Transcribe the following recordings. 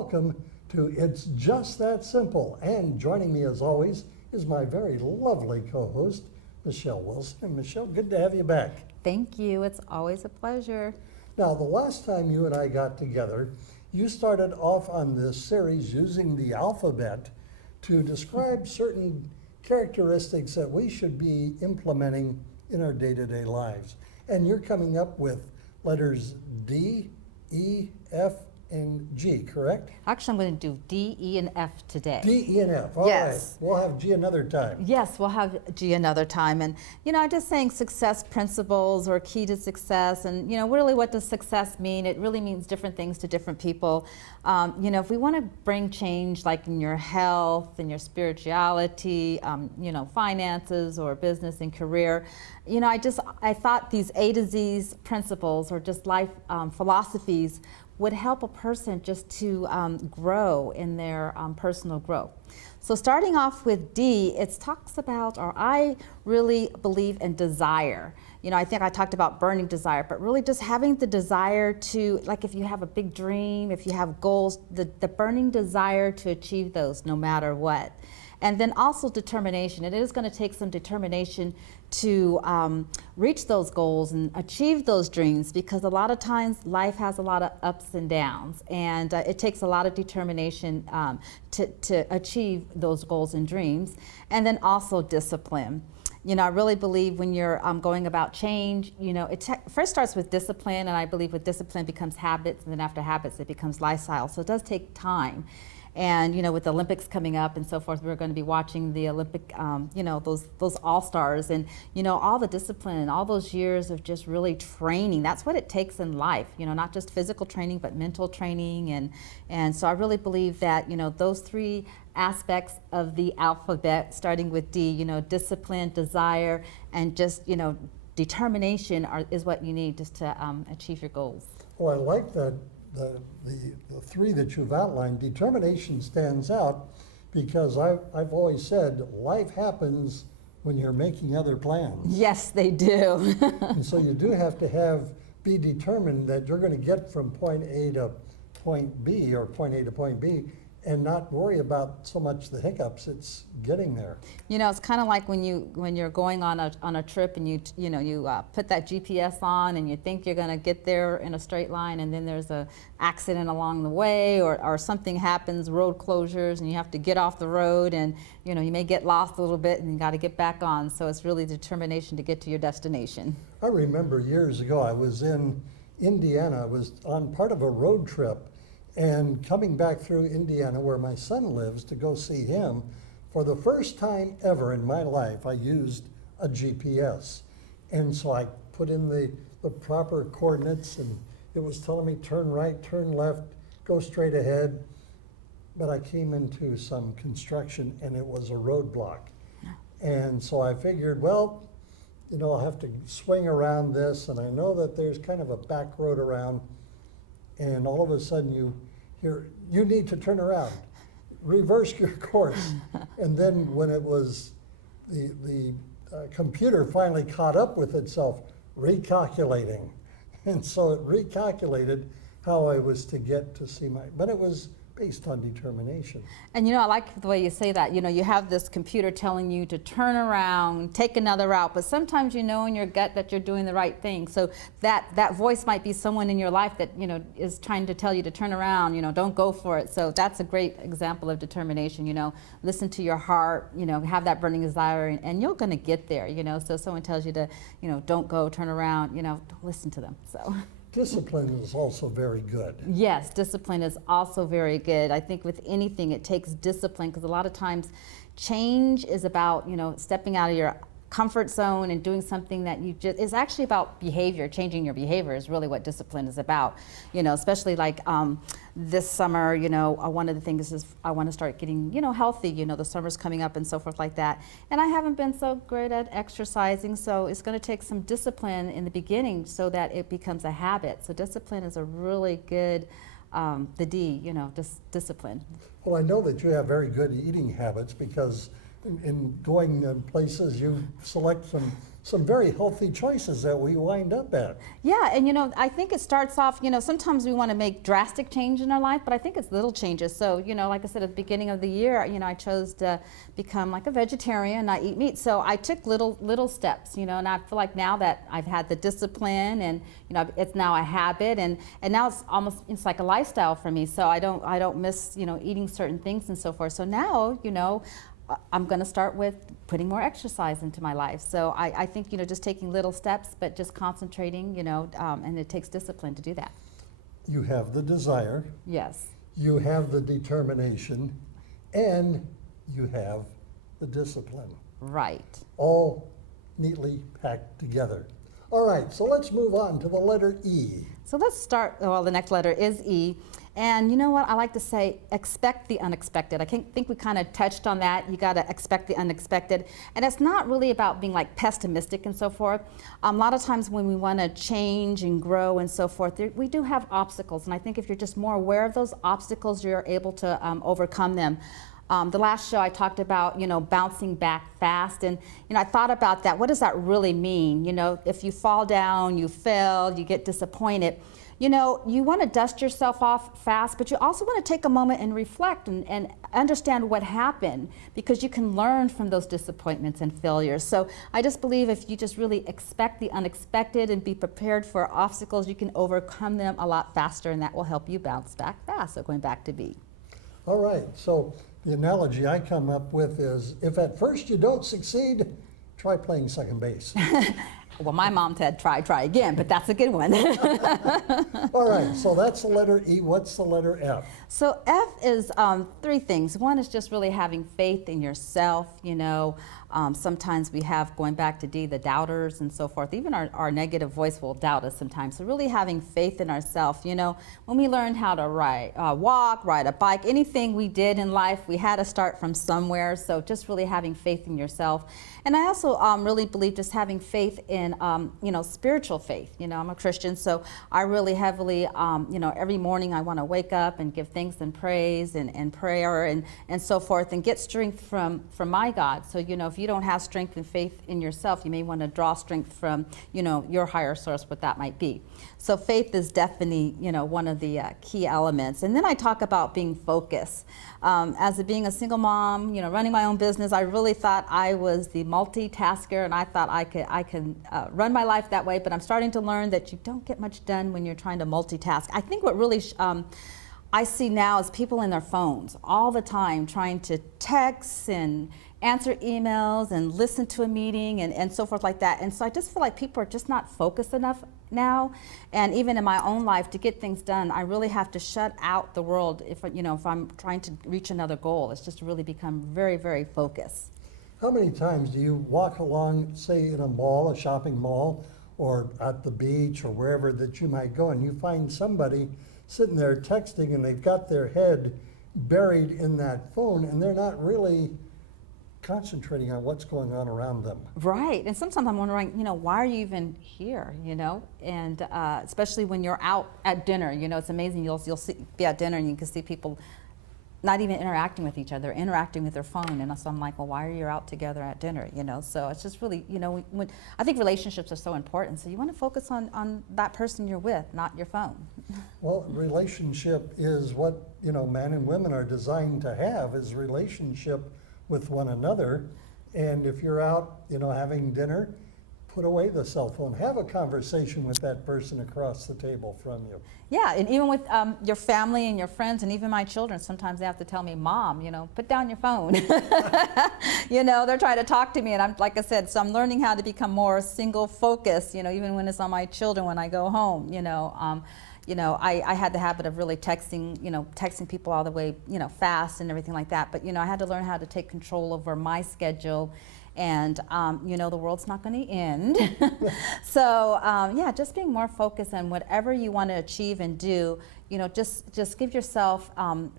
welcome to It's Just That Simple. And joining me as always is my very lovely co-host, Michele Wilson. And Michele, good to have you back. Thank you. It's always a pleasure. Now, the last time you and I got together, you started off on this series using the alphabet to describe certain characteristics that we should be implementing in our day-to-day lives. And you're coming up with letters D, E, F, and G, correct? Actually, I'm going to do D, E, and F today. D, E, and F. All Yes. right. We'll have G another time. Yes, we'll have G another time. And, I'm just saying success principles or key to success. And, really what does success mean? It really means different things to different people. If we want to bring change like in your health, in your spirituality, finances or business and career, I thought these A to Z's principles or just life philosophies would help a person just to grow in their personal growth. So starting off with D, it talks about, or I really believe in desire. I think I talked about burning desire, but really just having the desire to, like if you have a big dream, if you have goals, the burning desire to achieve those no matter what. And then also determination. It is going to take some determination to reach those goals and achieve those dreams, because a lot of times life has a lot of ups and downs, and it takes a lot of determination to achieve those goals and dreams. And then also discipline. I really believe when you're going about change, it first starts with discipline, and I believe with discipline becomes habits, and then after habits it becomes lifestyle. So it does take time. And with the Olympics coming up and so forth, we're going to be watching the Olympic, those all-stars, and all the discipline and all those years of just really training. That's what it takes in life, not just physical training, but mental training. And so I really believe that those three aspects of the alphabet, starting with D, discipline, desire, and just determination is what you need just to achieve your goals. Well, I like that. The three that you've outlined. Determination stands out because I've always said life happens when you're making other plans. Yes, they do. And so you do have to be determined that you're going to get from point A to point B, or point A to point B, and not worry about so much the hiccups. It's getting there. It's kind of like when you're going on a trip and you put that GPS on and you think you're going to get there in a straight line, and then there's a accident along the way, or something happens, road closures, and you have to get off the road, and you may get lost a little bit and you got to get back on. So it's really determination to get to your destination. I remember years ago I was in Indiana. I was on part of a road trip, and coming back through Indiana, where my son lives, to go see him, for the first time ever in my life, I used a GPS. And so I put in the proper coordinates, and it was telling me turn right, turn left, go straight ahead. But I came into some construction, and it was a roadblock. And so I figured, well, I'll have to swing around this, and I know that there's kind of a back road around. And all of a sudden you hear, you need to turn around, reverse your course. And then when it was, the computer finally caught up with itself, recalculating. And so it recalculated how I was to get to see but it was based on determination. And I like the way you say that. You have this computer telling you to turn around, take another route, but sometimes in your gut that you're doing the right thing. So that voice might be someone in your life that is trying to tell you to turn around, don't go for it. So that's a great example of determination. Listen to your heart, have that burning desire, and you're going to get there. So if someone tells you to don't go, turn around, don't listen to them. So Discipline is also very good. Yes, discipline is also very good. I think with anything, it takes discipline, because a lot of times change is about, stepping out of your comfort zone and doing something that is actually about behavior. Changing your behavior is really what discipline is about. Especially like this summer, one of the things is I want to start getting, healthy. The summer's coming up and so forth like that. And I haven't been so great at exercising, so it's going to take some discipline in the beginning so that it becomes a habit. So discipline is a really good, the D, just discipline. Well, I know that you have very good eating habits, because in going places, you select some some very healthy choices that we wind up at. Yeah, and I think it starts off, sometimes we want to make drastic change in our life, but I think it's little changes. So, like I said, at the beginning of the year, I chose to become like a vegetarian, not eat meat. So I took little steps, and I feel like now that I've had the discipline and, it's now a habit and now it's like a lifestyle for me. So I don't miss, eating certain things and so forth. So now, I'm going to start with putting more exercise into my life. So I think, just taking little steps, but just concentrating, and it takes discipline to do that. You have the desire, Yes. you have the determination, and you have the discipline, Right. all neatly packed together. All right, so let's move on to the letter E. So let's start, well, the next letter is E. And you know what, I like to say, expect the unexpected. I think we kind of touched on that. You got to expect the unexpected. And it's not really about being like pessimistic and so forth. A lot of times when we want to change and grow and so forth, we do have obstacles. And I think if you're just more aware of those obstacles, you're able to overcome them. The last show I talked about, bouncing back fast. And, I thought about that. What does that really mean? If you fall down, you fail, you get disappointed. You want to dust yourself off fast, but you also want to take a moment and reflect and understand what happened, because you can learn from those disappointments and failures. So I just believe if you just really expect the unexpected and be prepared for obstacles, you can overcome them a lot faster, and that will help you bounce back fast. So going back to B. All right, so the analogy I come up with is, if at first you don't succeed, try playing second base. Well, my mom said try again, but that's a good one. All right, so that's the letter E. What's the letter F? So F is three things. One is just really having faith in yourself. Sometimes we have, going back to D, the doubters and so forth. Even our negative voice will doubt us sometimes. So really having faith in ourselves. When we learned how to walk, ride a bike, anything we did in life, we had to start from somewhere. So just really having faith in yourself. And I also really believe just having faith in, spiritual faith. I'm a Christian, so I really heavily, every morning I want to wake up and give thanks and praise and prayer and so forth, and get strength from my God. So, if you don't have strength and faith in yourself, you may want to draw strength from, your higher source, what that might be. So faith is definitely, one of the key elements. And then I talk about being focused. Being a single mom, running my own business, I really thought I was the multitasker, and I thought I can run my life that way. But I'm starting to learn that you don't get much done when you're trying to multitask. I think what really I see now is people in their phones all the time trying to text and answer emails and listen to a meeting and so forth like that. And so I just feel like people are just not focused enough now. And even in my own life, to get things done, I really have to shut out the world if I'm trying to reach another goal. It's just to really become very, very focused. How many times do you walk along, say in a mall, a shopping mall, or at the beach or wherever that you might go, and you find somebody sitting there texting and they've got their head buried in that phone and they're not really concentrating on what's going on around them. Right, and sometimes I'm wondering, why are you even here, and especially when you're out at dinner, it's amazing, you'll be at dinner and you can see people not even interacting with each other, interacting with their phone, and so I'm like, well, why are you out together at dinner, so it's just really, I think relationships are so important, so you want to focus on that person you're with, not your phone. Well, relationship is what, men and women are designed to have, is relationship with one another. And if you're out, having dinner, put away the cell phone. Have a conversation with that person across the table from you. Yeah, and even with your family and your friends, and even my children, sometimes they have to tell me, Mom, put down your phone. They're trying to talk to me, and I'm, like I said, so I'm learning how to become more single focused, even when it's on my children when I go home, I had the habit of really texting people all the way, fast and everything like that. But, I had to learn how to take control over my schedule. And, the world's not going to end. So, just being more focused on whatever you want to achieve and do, just give yourself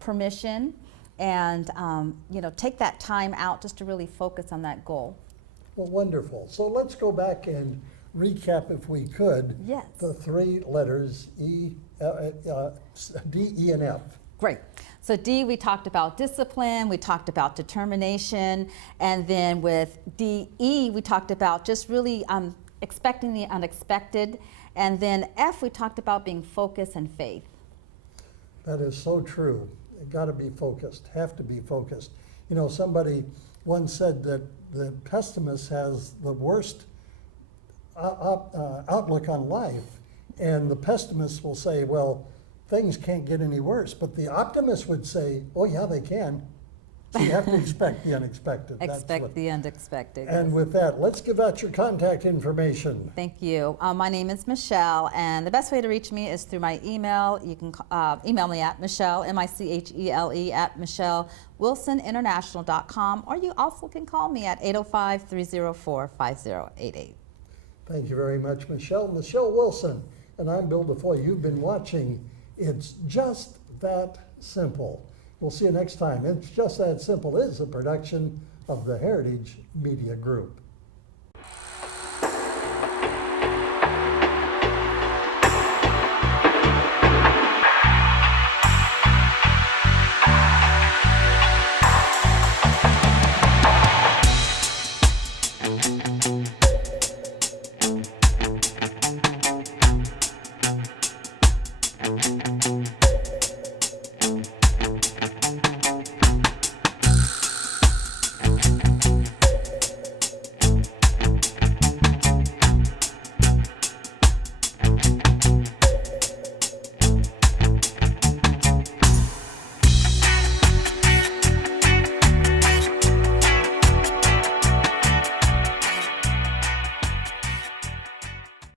permission and, take that time out just to really focus on that goal. Well, wonderful. So let's go back and recap, if we could, Yes. the three letters D, E, and F. Great. So D, we talked about discipline, we talked about determination, and then with DE, we talked about just really expecting the unexpected, and then F, we talked about being focused and faith. That is so true. You got to be focused, have to be focused. You know, somebody once said that the pessimist has the worst outlook on life, and the pessimist will say, well, things can't get any worse. But the optimist would say, oh yeah, they can. So you have to expect the unexpected. Expect the unexpected. And with that, let's give out your contact information. Thank you. My name is Michele, and the best way to reach me is through my email. You can email me at Michele, M-I-C-H-E-L-E, at MichelleWilsonInternational.com, or you also can call me at 805-304-5088. Thank you very much, Michele. Michele Wilson, and I'm Bill DeFoi. You've been watching It's Just That Simple. We'll see you next time. It's Just That Simple is a production of the Heritage Media Group.